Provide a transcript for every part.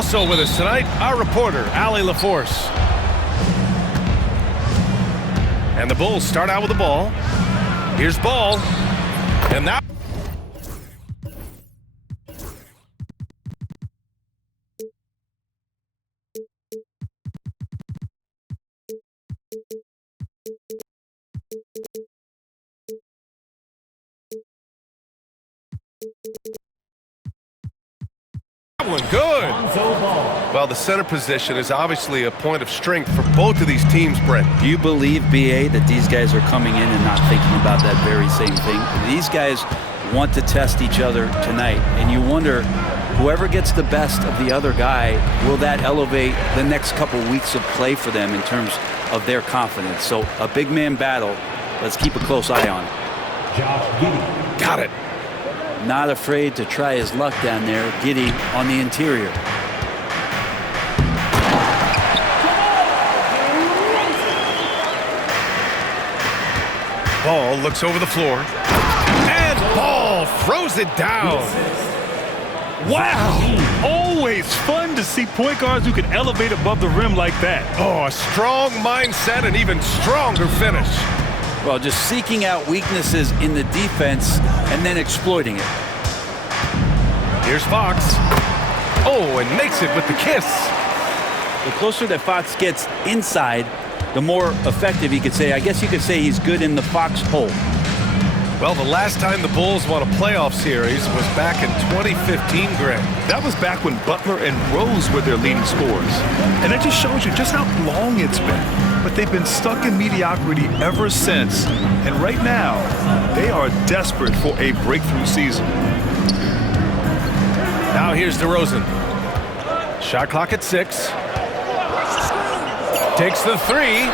Also with us tonight, our reporter, Allie LaForce. And the Bulls start out with the ball. Here's Ball. And now... Good. Well, the center position is obviously a point of strength for both of these teams, Brent. Do you believe, B.A., that these guys are coming in and not thinking about that very same thing? These guys want to test each other tonight, and you wonder, whoever gets the best of the other guy, will that elevate the next couple weeks of play for them in terms of their confidence? So a big man battle. Let's keep a close eye on it. Josh Giddey. Got it. Not afraid to try his luck down there. Giddey on the interior. Ball looks over the floor. And Ball throws it down. Wow. Always fun to see point guards who can elevate above the rim like that. Oh, a strong mindset and even stronger finish. Well, just seeking out weaknesses in the defense and then exploiting it. Here's Fox. Oh, and makes it with the kiss. The closer that Fox gets inside, the more effective he could say. I guess you could say he's good in the Fox hole. Well, the last time the Bulls won a playoff series was back in 2015, Greg. That was back when Butler and Rose were their leading scorers. And that just shows you just how long it's been. But they've been stuck in mediocrity ever since. And right now, they are desperate for a breakthrough season. Now here's DeRozan. Shot clock at 6. Takes the 3.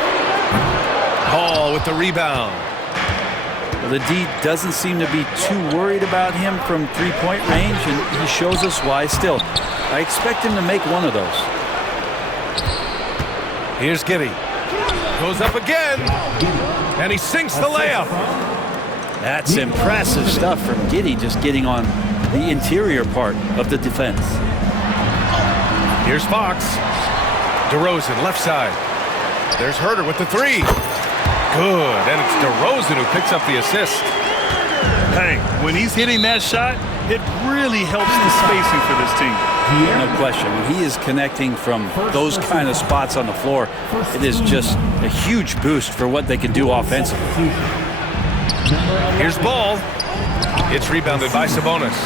Ball with the rebound. Well, the D doesn't seem to be too worried about him from three-point range, and he shows us why still. I expect him to make one of those. Here's Giddey. Goes up again, and he sinks the layup. That's impressive stuff from Giddey, just getting on the interior part of the defense. Here's Fox. DeRozan, left side. There's Herter with the 3. Good, and it's DeRozan who picks up the assist. Hey, when he's hitting that shot, it really helps the spacing for this team. No question. When he is connecting from those kind of spots on the floor, it is just a huge boost for what they can do offensively. Here's Ball. It's rebounded by Sabonis.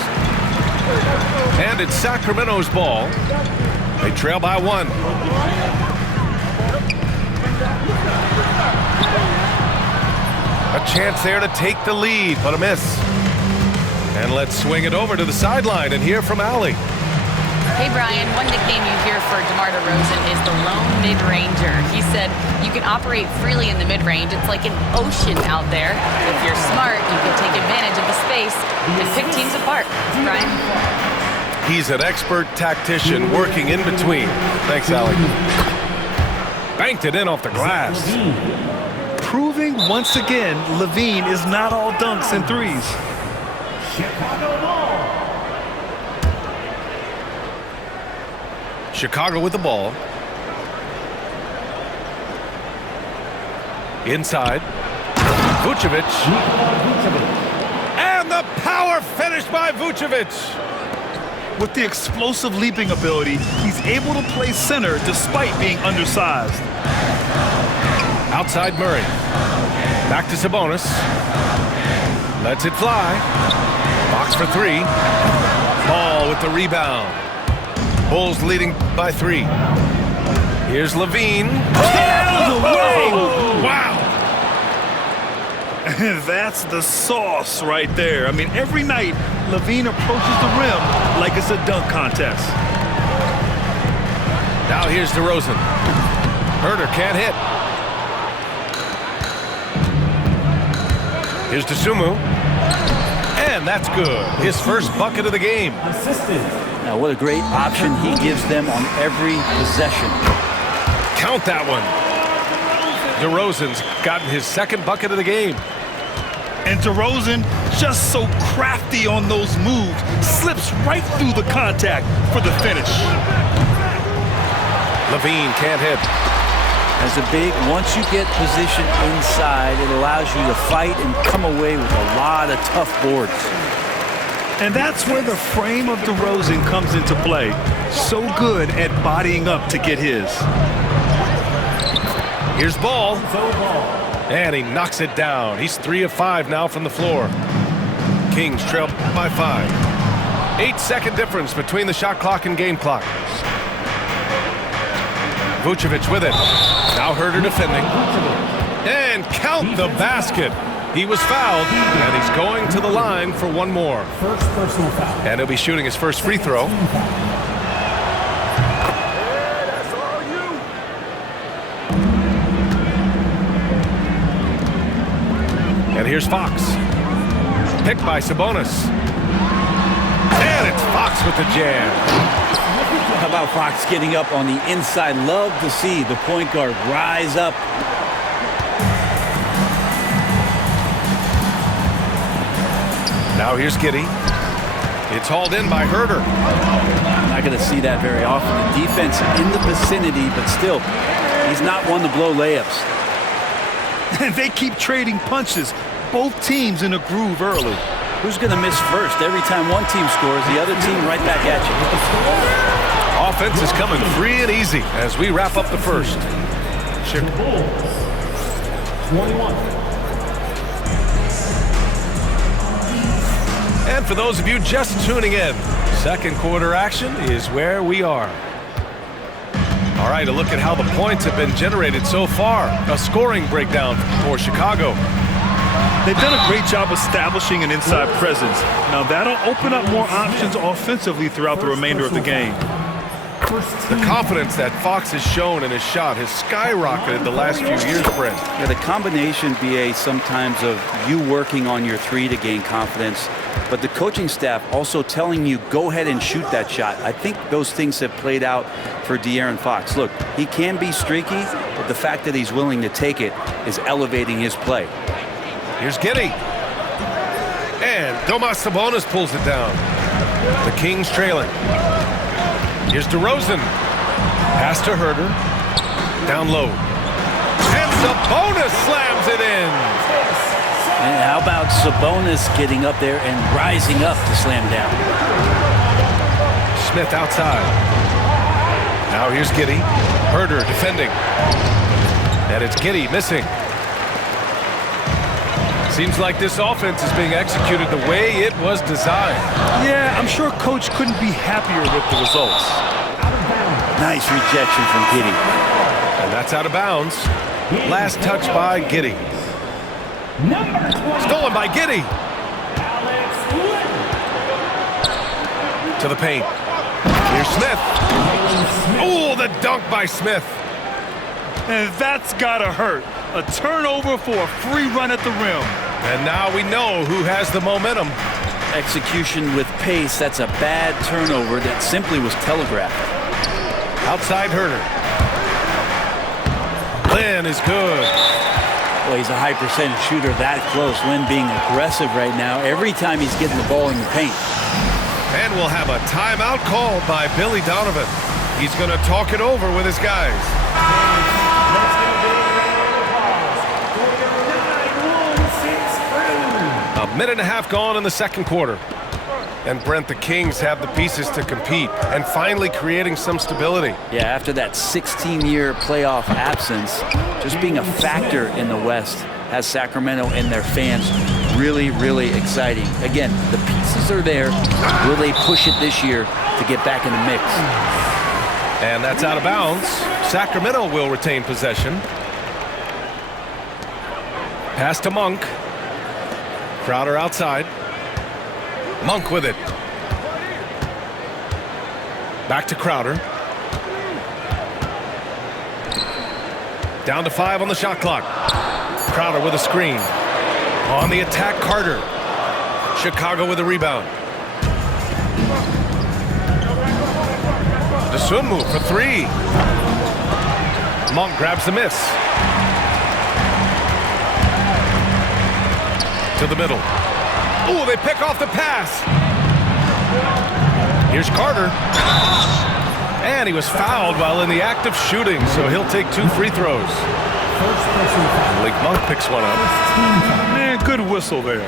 And it's Sacramento's ball. They trail by 1. A chance there to take the lead, but a miss. And let's swing it over to the sideline and hear from Allie. Hey, Brian, one nickname you hear for DeMar DeRozan is the lone mid-ranger. He said you can operate freely in the mid-range. It's like an ocean out there. If you're smart, you can take advantage of the space and pick teams apart. Brian? He's an expert tactician working in between. Thanks, Allie. Banked it in off the glass. Proving once again, LaVine is not all dunks and threes. Chicago with the ball. Inside. Vucevic. And the power finish by Vucevic. With the explosive leaping ability, he's able to play center despite being undersized. Outside Murray. Back to Sabonis. Lets it fly. Box for 3. Ball with the rebound. Bulls leading by 3. Here's LaVine. Out of the way! Wow! That's the sauce right there. I mean, every night, LaVine approaches the rim like it's a dunk contest. Now here's DeRozan. Herter can't hit. Here's DeSumo. And that's good. His first bucket of the game. Now, what a great option he gives them on every possession. Count that one. DeRozan's gotten his second bucket of the game. And DeRozan, just so crafty on those moves, slips right through the contact for the finish. Levine can't hit. As a big, once you get position inside, it allows you to fight and come away with a lot of tough boards. And that's where the frame of DeRozan comes into play. So good at bodying up to get his. Here's Ball. And he knocks it down. He's 3 of 5 now from the floor. Kings trail by 5. 8-second difference between the shot clock and game clock. Vucevic with it. Now Herter defending. And count the basket. He was fouled, and he's going to the line for one more. First personal foul. And he'll be shooting his first free throw. And here's Fox. Picked by Sabonis. And it's Fox with the jam. How about Fox getting up on the inside? Love to see the point guard rise up. Now here's Giddey. It's hauled in by Herter. Not going to see that very often. The defense in the vicinity, but still, he's not one to blow layups. And they keep trading punches. Both teams in a groove early. Who's going to miss first? Every time one team scores, the other team right back at you. Offense is coming free and easy as we wrap up the first. Bulls, 21. And for those of you just tuning in, second quarter action is where we are. All right, a look at how the points have been generated so far. A scoring breakdown for Chicago. They've done a great job establishing an inside presence. Now that'll open up more options offensively throughout the remainder of the game. The confidence that Fox has shown in his shot has skyrocketed the last few years, Brent. Yeah, the combination, BA, sometimes of you working on your three to gain confidence, but the coaching staff also telling you, go ahead and shoot that shot. I think those things have played out for De'Aaron Fox. Look, he can be streaky, but the fact that he's willing to take it is elevating his play. Here's Giddey. And Domas Sabonis pulls it down. The Kings trailing. Here's DeRozan. Pass to Herter. Down low. And Sabonis slams it in. And how about Sabonis getting up there and rising up to slam down? Smith outside. Now here's Giddey. Herter defending. And it's Giddey missing. Seems like this offense is being executed the way it was designed. Yeah, I'm sure Coach couldn't be happier with the results. Nice rejection from Giddey. And that's out of bounds. Last touch by Giddey. Stolen by Giddey. To the paint. Here's Smith. Oh, the dunk by Smith. And that's gotta hurt. A turnover for a free run at the rim. And now we know who has the momentum. Execution with pace, that's a bad turnover that simply was telegraphed. Outside Herter. Lynn is good. Well, he's a high percentage shooter that close. Lynn being aggressive right now every time he's getting the ball in the paint. And we'll have a timeout called by Billy Donovan. He's going to talk it over with his guys. A minute and a half gone in the second quarter. And Brent, the Kings have the pieces to compete and finally creating some stability. Yeah, after that 16-year playoff absence, just being a factor in the West has Sacramento and their fans really, really exciting. Again, the pieces are there. Will they push it this year to get back in the mix? And that's out of bounds. Sacramento will retain possession. Pass to Monk. Crowder outside. Monk with it. Back to Crowder. Down to 5 on the shot clock. Crowder with a screen. On the attack, Carter. Chicago with a rebound. Dosunmu for 3. Monk grabs the miss. To the middle. Oh, they pick off the pass. Here's Carter. And he was fouled while in the act of shooting, so he'll take 2 free throws. First personal foul. Malik Monk picks one up. Man, good whistle there.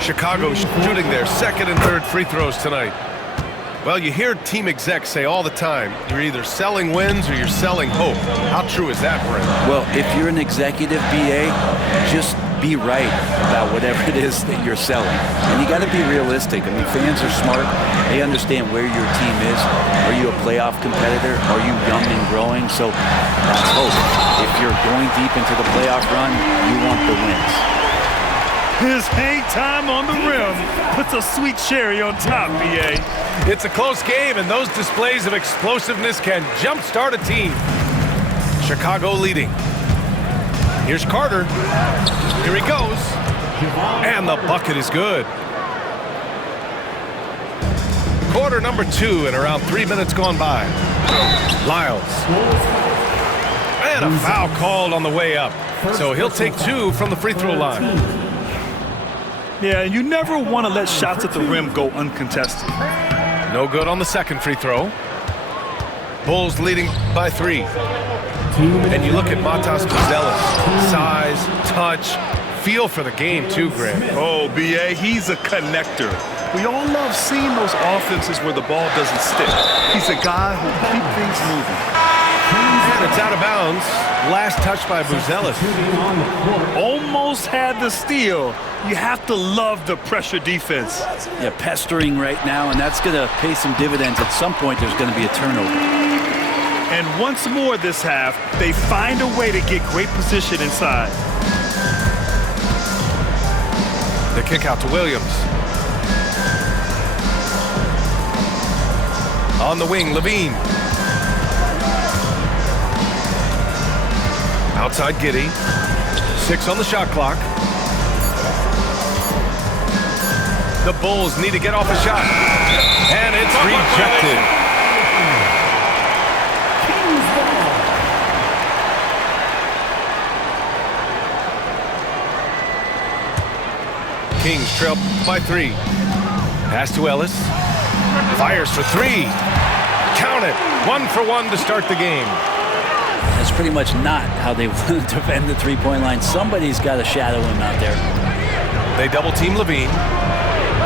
Chicago shooting their second and third free throws tonight. Well, you hear team execs say all the time, you're either selling wins or you're selling hope. How true is that, Brent? Well, if you're an executive BA, just be right about whatever it is that you're selling. And you got to be realistic. I mean, fans are smart. They understand where your team is. Are you a playoff competitor? Are you young and growing? So that's hope. If you're going deep into the playoff run, you want the wins. His hang time on the rim puts a sweet cherry on top, BA. It's a close game, and those displays of explosiveness can jumpstart a team. Chicago leading. Here's Carter. Here he goes. And the bucket is good. Quarter number 2 and around 3 minutes gone by. Lyles. And a foul called on the way up. So he'll take 2 from the free throw line. Yeah, you never want to let shots at the rim go uncontested. No good on the second free throw. Bulls leading by 3. And you look at Matas Buzelis. Size, touch, feel for the game too, Grant. Oh, BA, he's a connector. We all love seeing those offenses where the ball doesn't stick. He's a guy who keeps things moving. And it's out of bounds. Last touch by Buzelis. Almost had the steal. You have to love the pressure defense. Yeah, pestering right now, and that's going to pay some dividends. At some point, there's going to be a turnover. And once more this half, they find a way to get great position inside. The kick out to Williams. On the wing, Levine. Outside Giddey. 6 on the shot clock. The Bulls need to get off a shot. And it's rejected. Kings trail by 3. Pass to Ellis. Fires for 3. Count it. 1 for 1 to start the game. That's pretty much not how they want to defend the three-point line. Somebody's got to shadow him out there. They double-team Levine.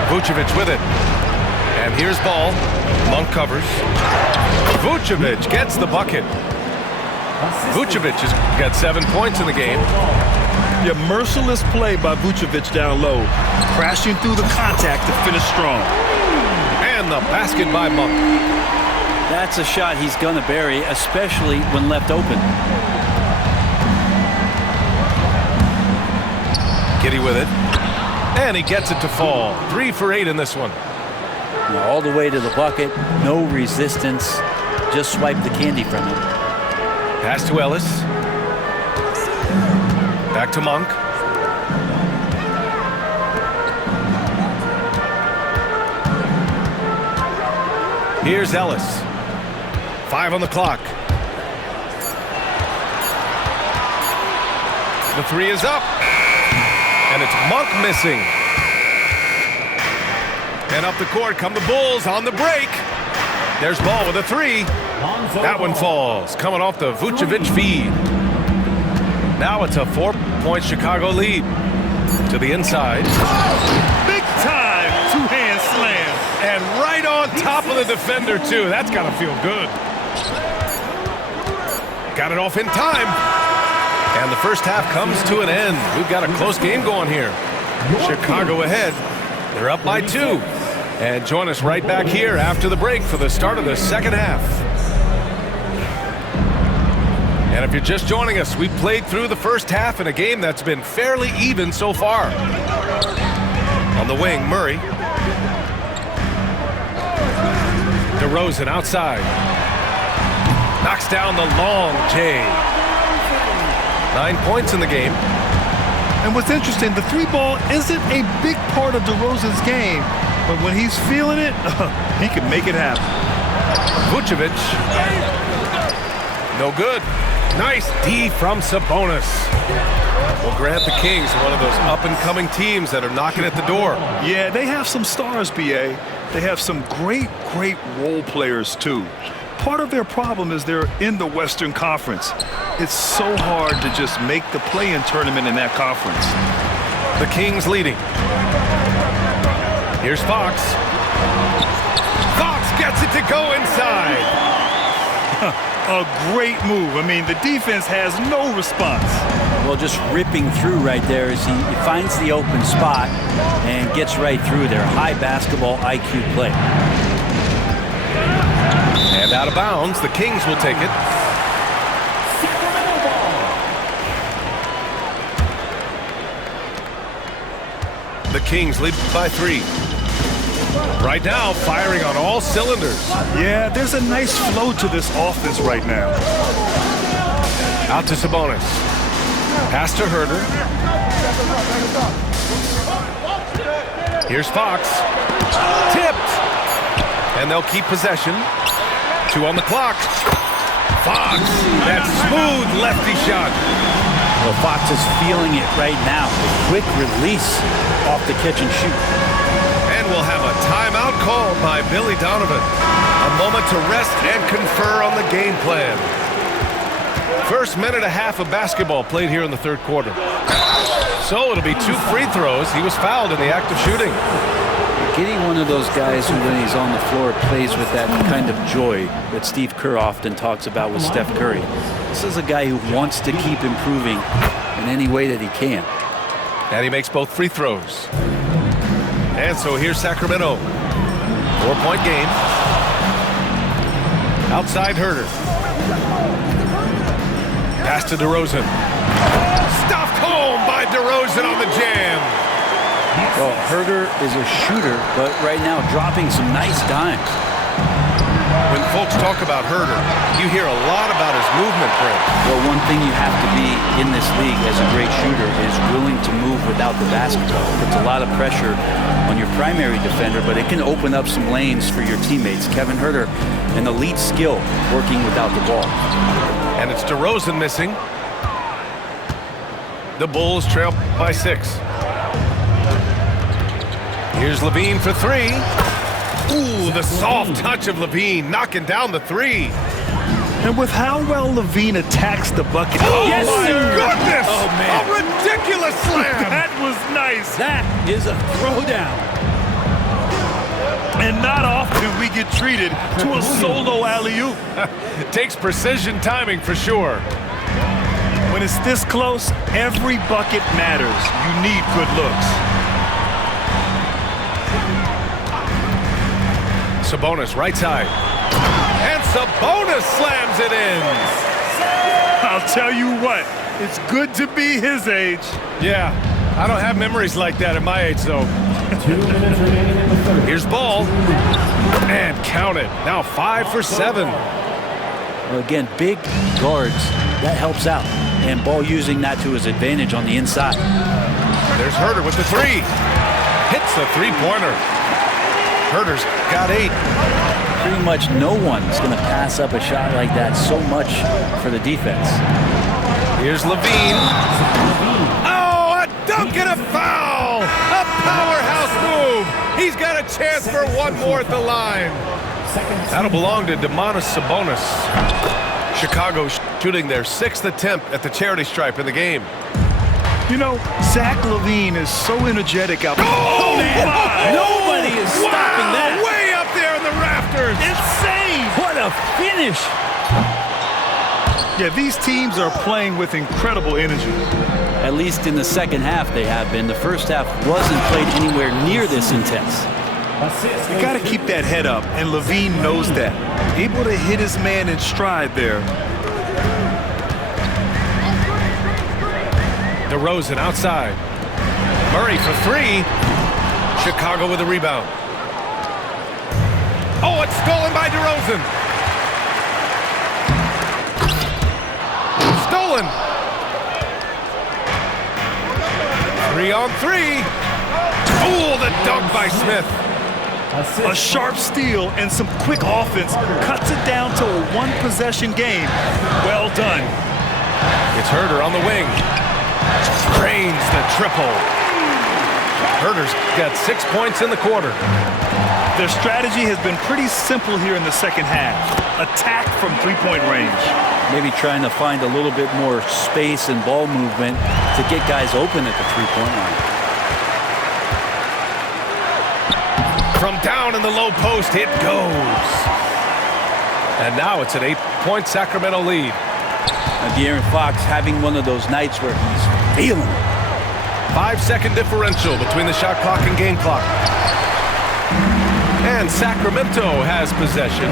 Vucevic with it. And here's ball. Monk covers. Vucevic gets the bucket. Vucevic has got 7 points in the game. Yeah, merciless play by Vucevic down low. Crashing through the contact to finish strong. And the basket by Monk. That's a shot he's going to bury, especially when left open. Giddey with it. And he gets it to fall. 3 for 8 in this one. Now, all the way to the bucket, no resistance. Just swipe the candy from him. Pass to Ellis. Back to Monk. Here's Ellis. 5 on the clock. The 3 is up. And it's Monk missing. And up the court come the Bulls on the break. There's Ball with a 3. That one falls, coming off the Vucevic feed. Now it's a 4-point Chicago lead. To the inside. Big time two-hand slam. And right on top of the defender, too. That's got to feel good. Got it off in time. And the first half comes to an end. We've got a close game going here. Chicago ahead. They're up by 2. And join us right back here after the break for the start of the second half. And if you're just joining us, we played through the first half in a game that's been fairly even so far. On the wing, Murray. DeRozan outside. Knocks down the long J. 9 points in the game. And what's interesting, the 3-ball isn't a big part of DeRozan's game, but when he's feeling it, he can make it happen. Vucevic. No good. Nice D from Sabonis. Well, Grant, the Kings are one of those up-and-coming teams that are knocking at the door. Yeah, they have some stars, BA. They have some great role players, too. part of their problem is they're in the Western Conference. It's so hard to just make the play-in tournament in that conference. The Kings leading. Here's Fox. Fox gets it to go inside. A great move. I mean, the defense has no response. Well, just ripping through right there as he finds the open spot and gets right through there. High basketball IQ play. And out of bounds, the Kings will take it. The Kings lead by 3. Right now, firing on all cylinders. Yeah, there's a nice flow to this offense right now. Out to Sabonis. Pass to Herder. Here's Fox. Tipped. And they'll keep possession. 2 on the clock. Fox. That smooth lefty shot. Well, Fox is feeling it right now. A quick release off the catch and shoot. And we'll have a timeout called by Billy Donovan. A moment to rest and confer on the game plan. First minute and a half of basketball played here in the third quarter. So it'll be 2 free throws. He was fouled in the act of shooting. Getting one of those guys who, when he's on the floor, plays with that kind of joy that Steve Kerr often talks about with Steph Curry. This is a guy who wants to keep improving in any way that he can. And he makes both free throws. And so here's Sacramento. 4-point game. Outside Herder. Pass to DeRozan. Stuffed home by DeRozan on the jam. Well, Herder is a shooter, but right now dropping some nice dimes. When folks talk about Herder, you hear a lot about his movement, Brent. Well, one thing you have to be in this league as a great shooter is willing to move without the basketball. It puts a lot of pressure on your primary defender, but it can open up some lanes for your teammates. Kevin Herder, an elite skill working without the ball. And it's DeRozan missing. The Bulls trail by 6. Here's Levine for 3. Ooh, the soft touch of Levine knocking down the 3. And with how well Levine attacks the bucket. Oh, Yes, my sir. goodness! Oh, man. A ridiculous slam! That was nice. That is a throwdown. And not often we get treated to a solo alley-oop. Takes precision timing for sure. When it's this close, every bucket matters. You need good looks. Sabonis right side. And Sabonis slams it in. I'll tell you what, it's good to be his age. Yeah, I don't have memories like that at my age, though. 2 minutes remaining in the third. Here's Ball. And count it. Now 5 for 7. Well, again, big guards, that helps out. And Ball using that to his advantage on the inside. There's Herder with the 3. Hits the three-pointer. Herder's got 8. Pretty much no one's going to pass up a shot like that so much for the defense. Here's Levine. Oh, a dunk and a foul! A powerhouse move! He's got a chance for one more at the line. That'll belong to Domantas Sabonis. Chicago shooting their 6th attempt at the charity stripe in the game. You know, Zach LaVine is so energetic out there. Oh, man! Nobody is stopping that. Way up there in the rafters. Insane! What a finish! Yeah, these teams are playing with incredible energy. At least in the second half they have been. The first half wasn't played anywhere near this intense. You got to keep that head up, and LaVine knows that. Able to hit his man in stride there. DeRozan outside. Murray for 3. Chicago with a rebound. Oh, it's stolen by DeRozan. Stolen. 3 on 3. Oh, the dunk by Smith. A sharp steal and some quick offense cuts it down to a one-possession game. Well done. It's Herder on the wing. Drains the triple. Herder's got 6 points in the quarter. 4 on Their strategy has been pretty simple here in the second half. Attack from three-point range. Maybe trying to find a little bit more space and ball movement to get guys open at the three-point line. From down in the low post, it goes. And now it's an 8-point Sacramento lead. And De'Aaron Fox having one of those nights where he's feeling it. 5-second differential between the shot clock and game clock. And Sacramento has possession.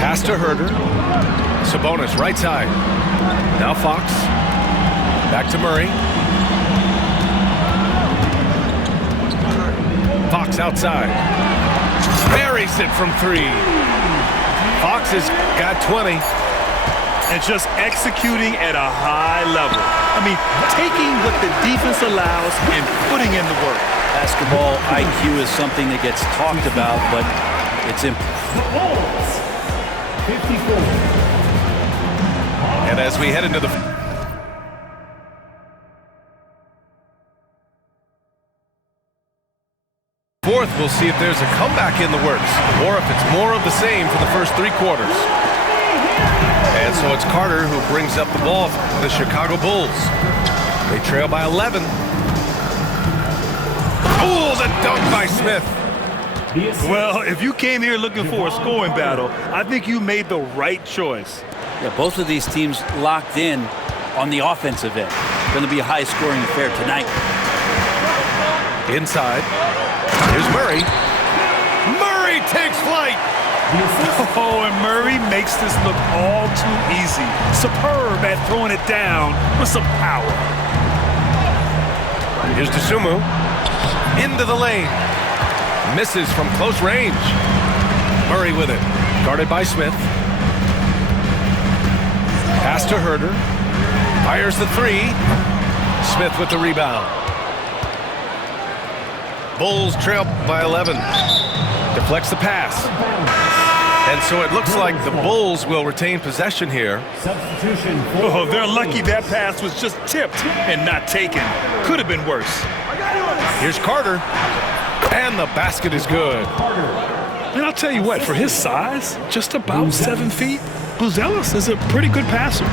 Pass to Herder. Sabonis right side. Now Fox. Back to Murray. Fox outside. Buries it from 3. Fox has got 20. And just executing at a high level. I mean, taking what the defense allows and putting in the work. Basketball IQ is something that gets talked about, but it's important. 54. And as we head into the fourth, we'll see if there's a comeback in the works or if it's more of the same for the first 3 quarters. And so it's Carter who brings up the ball for the Chicago Bulls. They trail by 11. Oh, the dunk by Smith. Well, if you came here looking for a scoring battle, I think you made the right choice. Yeah, both of these teams locked in on the offensive end. Going to be a high-scoring affair tonight. Inside. Here's Murray. Murray takes flight. Oh, and Murray makes this look all too easy. Superb at throwing it down with some power. Here's Dosunmu. Into the lane. Misses from close range. Murray with it. Guarded by Smith. Pass to Herder. Fires the 3. Smith with the rebound. Bulls trail by 11. Deflects the pass. And so it looks like the Bulls will retain possession here. Substitution. Oh, they're lucky that pass was just tipped and not taken. Could have been worse. Here's Carter. And the basket is good. And I'll tell you what, for his size, just about 7 feet, Buzelis is a pretty good passer.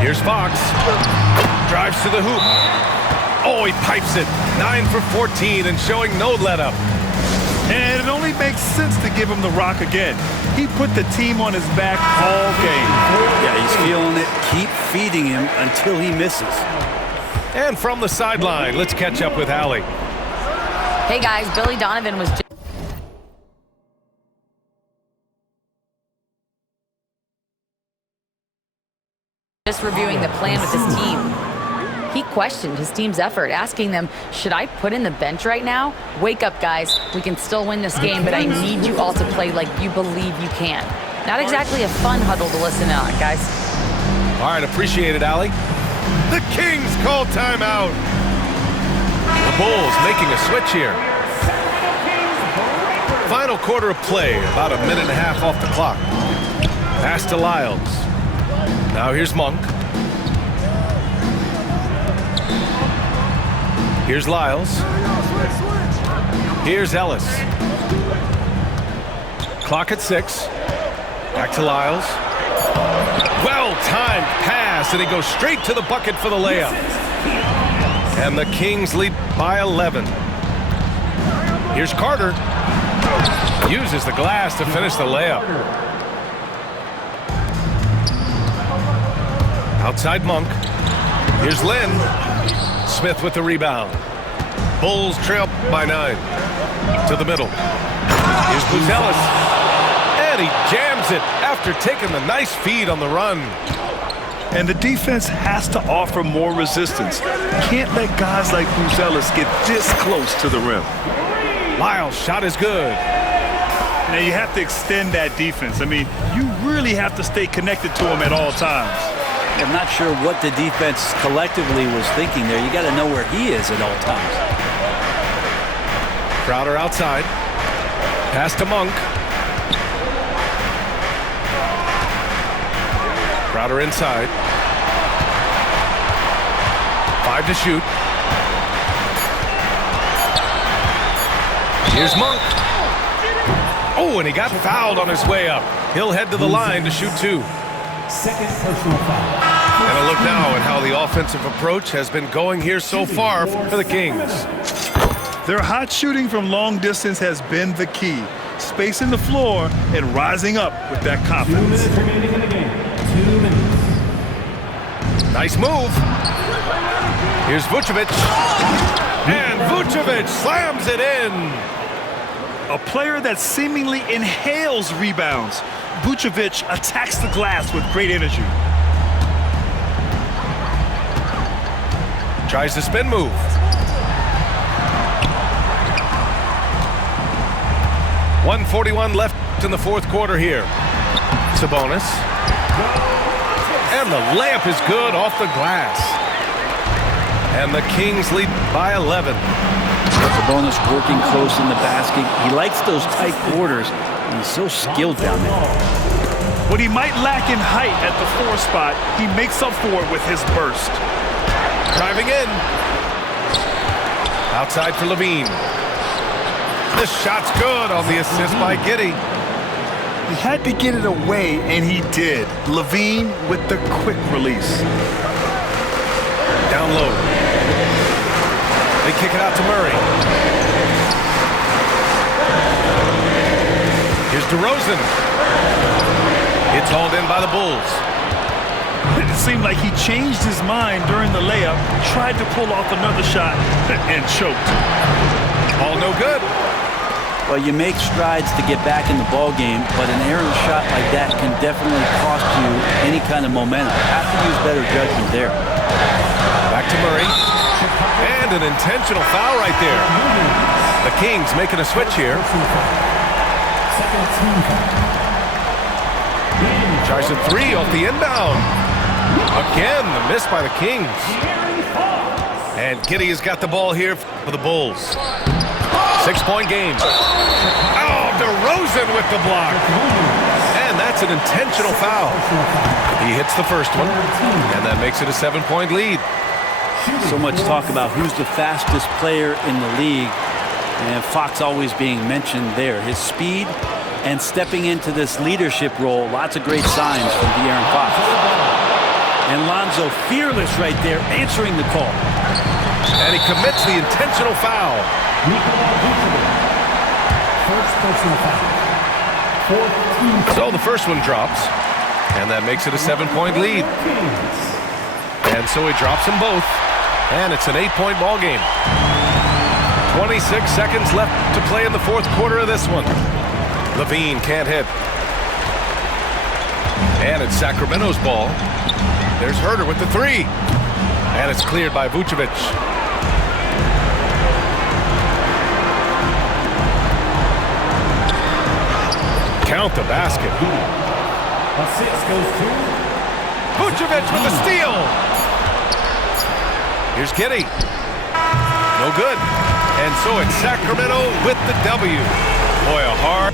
Here's Fox. Drives to the hoop. Oh, he pipes it. 9 for 14 and showing no let-up. And it only makes sense to give him the rock again. He put the team on his back all game. Yeah, he's feeling it. Keep feeding him until he misses. And from the sideline, let's catch up with Allie. Hey guys, Billy Donovan was just reviewing the plan with his team. He questioned his team's effort, asking them, should I put in the bench right now? Wake up, guys. We can still win this game, but I need you all to play like you believe you can. Not exactly a fun huddle to listen in on, guys. All right, appreciate it, Allie. The Kings call timeout. The Bulls making a switch here. Final quarter of play, about a minute and a half off the clock. Pass to Lyles. Now here's Monk. Here's Lyles. Here's Ellis. Clock at 6. Back to Lyles. Well-timed pass, and he goes straight to the bucket for the layup. And the Kings lead by 11. Here's Carter. Uses the glass to finish the layup. Outside Monk. Here's Lynn. Smith with the rebound. Bulls trail by 9. To the middle. Here's Buzelis. And he jams it after taking the nice feed on the run. And the defense has to offer more resistance. Can't let guys like Buzelis get this close to the rim. Lyles' shot is good. Now you have to extend that defense. I mean, you really have to stay connected to him at all times. I'm not sure what the defense collectively was thinking there. You got to know where he is at all times. Crowder outside. Pass to Monk. Crowder inside. 5 to shoot. Here's Monk. Oh, and he got fouled on his way up. He'll head to the line to shoot 2. Second personal foul. And a look now at how the offensive approach has been going here so far for the Kings. Their hot shooting from long distance has been the key. Spacing the floor and rising up with that 2 confidence. minutes remaining in the game. 2 minutes. Nice move. Here's Vucevic. And Vucevic slams it in. A player that seemingly inhales rebounds. Vucevic attacks the glass with great energy. Tries the spin move. .141 left in the fourth quarter here. Sabonis. And the layup is good off the glass. And the Kings lead by 11. Sabonis working close in the basket. He likes those tight quarters, and he's so skilled down there. What he might lack in height at the 4 spot, he makes up for it with his burst. Driving in. Outside for Levine. This shot's good on the assist by Giddey. He had to get it away, and he did. Levine with the quick release. Down low. They kick it out to Murray. Here's DeRozan. It's hauled in by the Bulls. It seemed like he changed his mind during the layup, tried to pull off another shot, and choked. All no good. Well, you make strides to get back in the ball game, but an errant shot like that can definitely cost you any kind of momentum. Have to use better judgment there. Back to Murray. And an intentional foul right there. The Kings making a switch here. Second team foul. Tries a 3 off the inbound. Again, the miss by the Kings. And Giddey has got the ball here for the Bulls. 6-point game. Oh, DeRozan with the block. And that's an intentional foul. He hits the first one, and that makes it a 7-point lead. So much talk about who's the fastest player in the league, and Fox always being mentioned there. His speed and stepping into this leadership role, lots of great signs from De'Aaron Fox. And Lonzo fearless right there, answering the call. And he commits the intentional foul. Nikola Vucevic. First personal foul. Fourth team foul. So the first one drops, and that makes it a 7-point lead. Kings. And so he drops them both, and it's an 8-point ball game. 26 seconds left to play in the fourth quarter of this one. Levine can't hit. And it's Sacramento's ball. There's Herter with the 3. And it's cleared by Vucevic. Count the basket. Assist goes to Vucevic with the steal. Here's Giddey. No good. And so it's Sacramento with the W. Boy, a hard